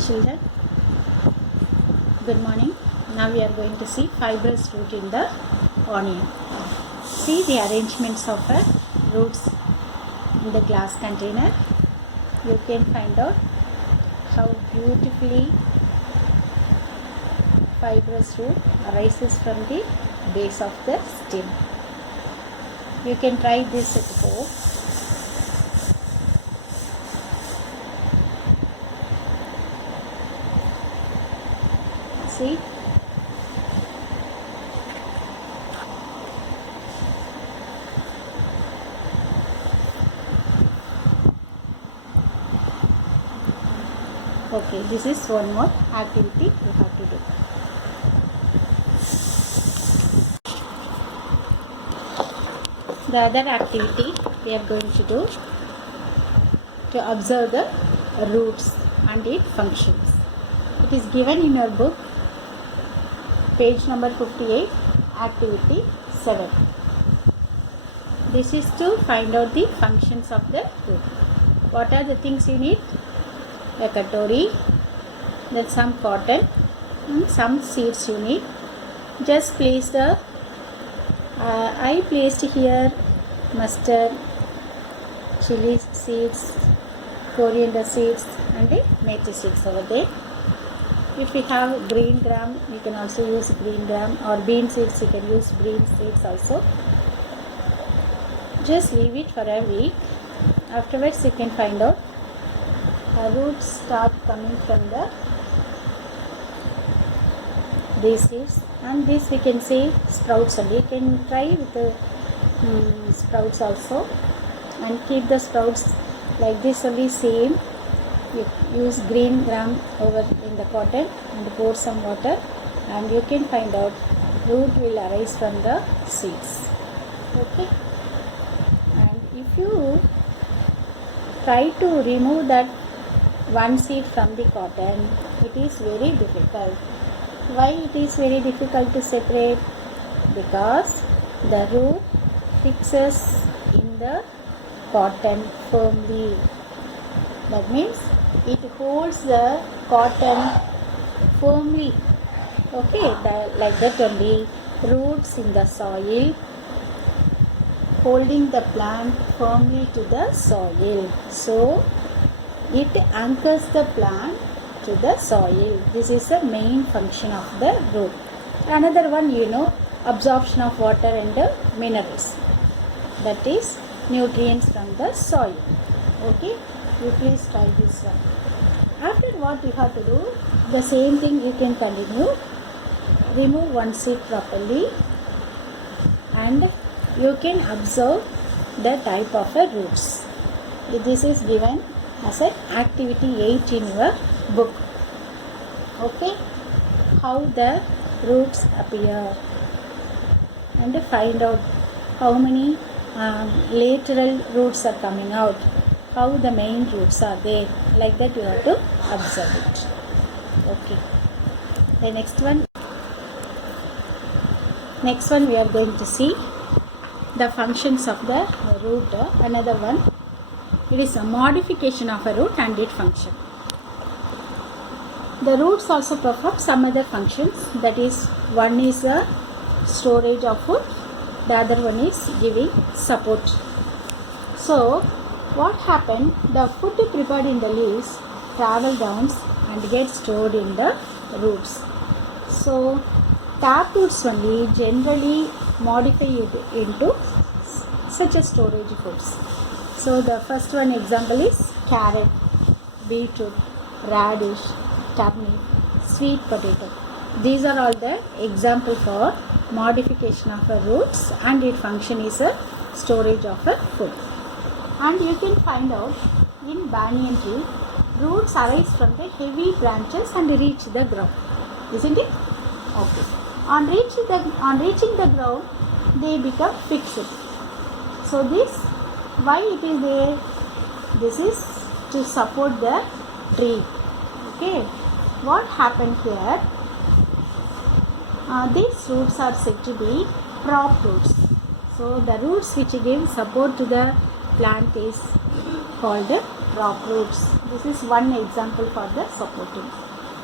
Children, good morning. Now we are going to see fibrous root in the onion. See the arrangements of roots in the glass container. You can find out how beautifully fibrous root arises from the base of the stem. You can try this at home. See, okay, this is one more activity you have to do. The other activity we are going to do to observe the roots and its functions. It is given in your book, page number 58, activity 7. This is to find out the functions of the root. What are the things you need? A katori, then some cotton and some seeds you need. Just place the I placed here mustard, chili seeds, coriander seeds and methi seeds over there. If you have green gram, you can also use green gram, or bean seeds, you can use bean seeds also. Just leave it for a week. Afterwards you can find out roots start coming from these seeds, and this we can say sprouts only. You can try with the sprouts also and keep the sprouts like this only same. You use green gram over in the cotton and pour some water, and you can find out root will arise from the seeds. Okay, and if you try to remove that one seed from the cotton, it is very difficult. Why it is very difficult to separate? Because the root fixes in the cotton firmly. That means it holds the cotton firmly. Okay, like that only. Roots in the soil, holding the plant firmly to the soil. So it anchors the plant to the soil. This is the main function of the root. Another one, absorption of water and minerals. That is nutrients from the soil. Okay, you please try this one. After what you have to do, the same thing you can continue. Remove one seed properly and you can observe the type of roots. This is given as an activity 8 in your book. Okay, how the roots appear, and find out how many lateral roots are coming out, how the main roots are there. Like that you have to observe it. Okay, the next one we are going to see the functions of the root. Another one, it is a modification of a root and its function. The roots also perform some other functions. That is, one is a storage of food, the other one is giving support. So what happened? The food prepared in the leaves travel down and get stored in the roots. So tap roots only generally modify it into such a storage foods. So the first one example is carrot, beetroot, radish, turnip, sweet potato. These are all the example for modification of a roots, and its function is a storage of a food. And you can find out in banyan tree, roots arise from the heavy branches and reach the ground. Isn't it? Okay. On reaching the ground, they become fixed. So this, why it is there? This is to support the tree. Okay. What happened here? These roots are said to be prop roots. So the roots which give support to the plant is called prop roots. This is one example for the supporting.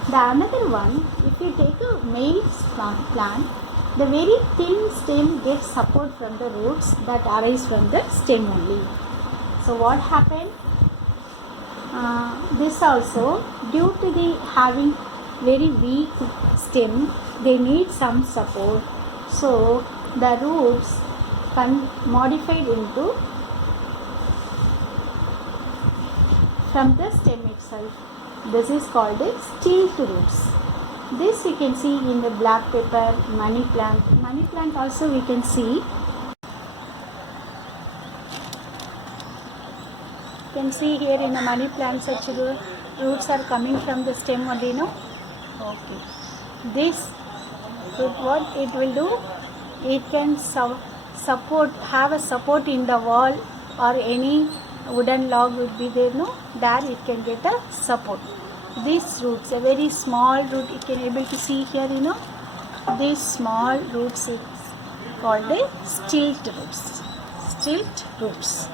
The another one, if you take a male plant, the very thin stem gets support from the roots that arise from the stem only. So what happened? This also, due to the having very weak stem, they need some support. So the roots modified into from the stem itself. This is called a stilt roots. This we can see in the black pepper, money plant. Money plant also we can see. You can see here in the money plant such roots are coming from the stem only, no? Okay. This root, what it will do? It can have a support in the wall, or any wooden log would be there, no? There it can get a support. These roots, a very small root, you can able to see here, you know. These small roots is called the stilt roots. Stilt roots.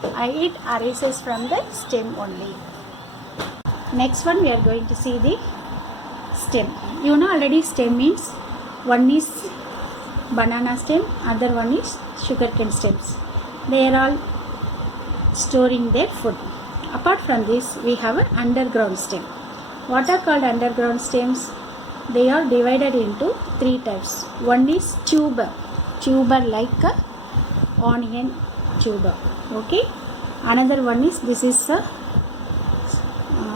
It arises from the stem only. Next one we are going to see the stem. You know already stem means one is banana stem, other one is sugarcane stems. They are all storing their food. Apart from this, we have an underground stem. What are called underground stems? They are divided into three types. One is tuber like a onion tuber. Okay. Another one is, this is a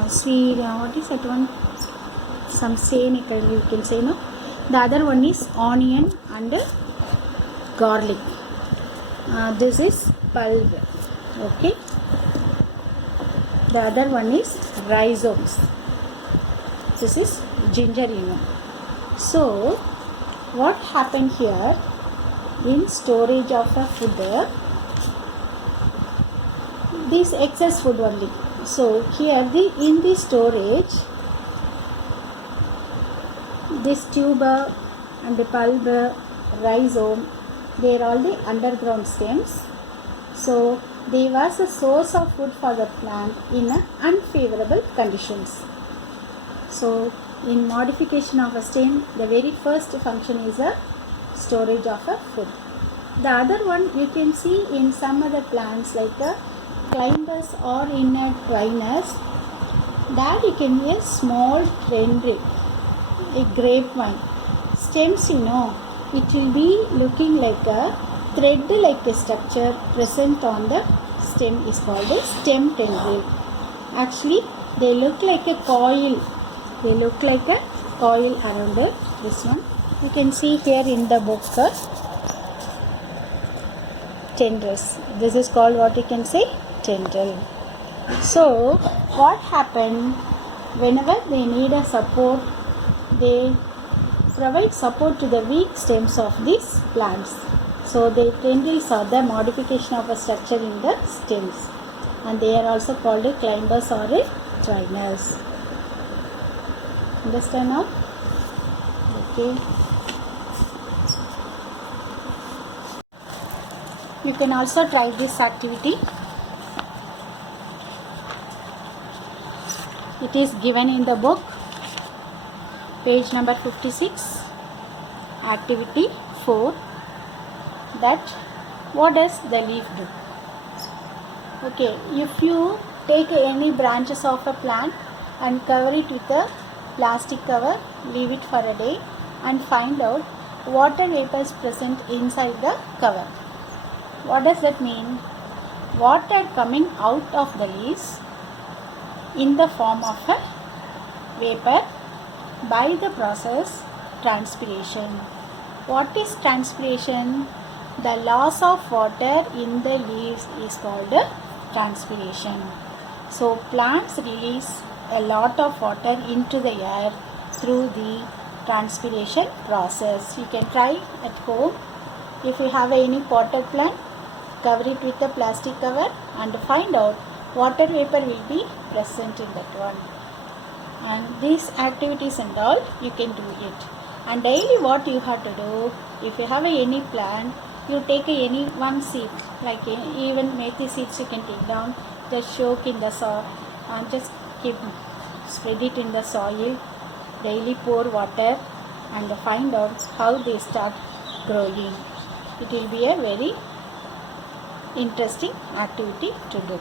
sweet, what is that one? Some scenic, you can say, no? The other one is onion and garlic. This is bulb. Okay. The other one is rhizomes. This is ginger, you know. So what happened here in storage of a food? This excess food only. So here in the storage, this tuber and the bulb, rhizome, they are all the underground stems. So they was a source of food for the plant in unfavorable conditions. So in modification of a stem, the very first function is a storage of a food. The other one you can see in some other plants like climbers or in twiners, that you can see a small tendril, a grapevine. Stems, you know, it will be looking like a thread like a structure present on the stem is called a stem tendril. Actually, they look like a coil. They look like a coil around this one. You can see here in the book tendrils. This is called what you can say tendril. So what happened whenever they need a support, they provide support to the weak stems of these plants. So the tendrils are the modification of a structure in the stems, and they are also called climbers or twiners. Understand now? Okay. You can also try this activity. It is given in the book, page number 56, activity 4. That what does the leaf do? Okay, if you take any branches of a plant and cover it with a plastic cover, leave it for a day and find out water vapors present inside the cover. What does that mean? Water coming out of the leaves in the form of a vapor by the process transpiration. What is transpiration? The loss of water in the leaves is called transpiration. So plants release a lot of water into the air through the transpiration process. You can try at home. If you have any potted plant, cover it with a plastic cover and find out water vapor will be present in that one. And these activities and all, you can do it. And daily what you have to do, if you have any plant, you take any one seed, like even methi seeds you can take down, just soak in the soil and just keep spread it in the soil. Daily pour water and find out how they start growing. It will be a very interesting activity to do.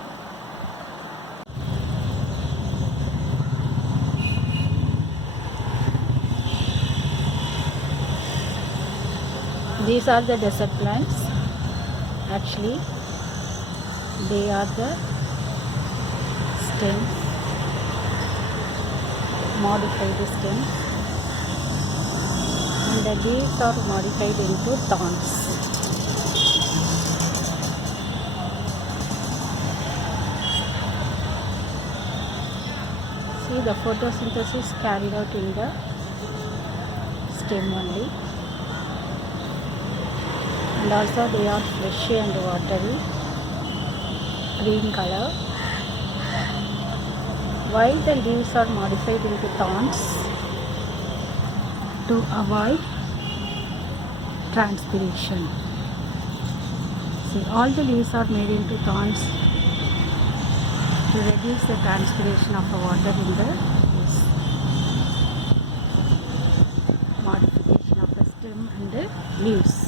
These are the desert plants. Actually, they are the stems, modified stems, and the leaves are modified into thorns. See, the photosynthesis carried out in the stem only. And also they are fleshy and watery, green color. While the leaves are modified into thorns to avoid transpiration. See, all the leaves are made into thorns to reduce the transpiration of the water in the leaves. Modification of the stem and the leaves.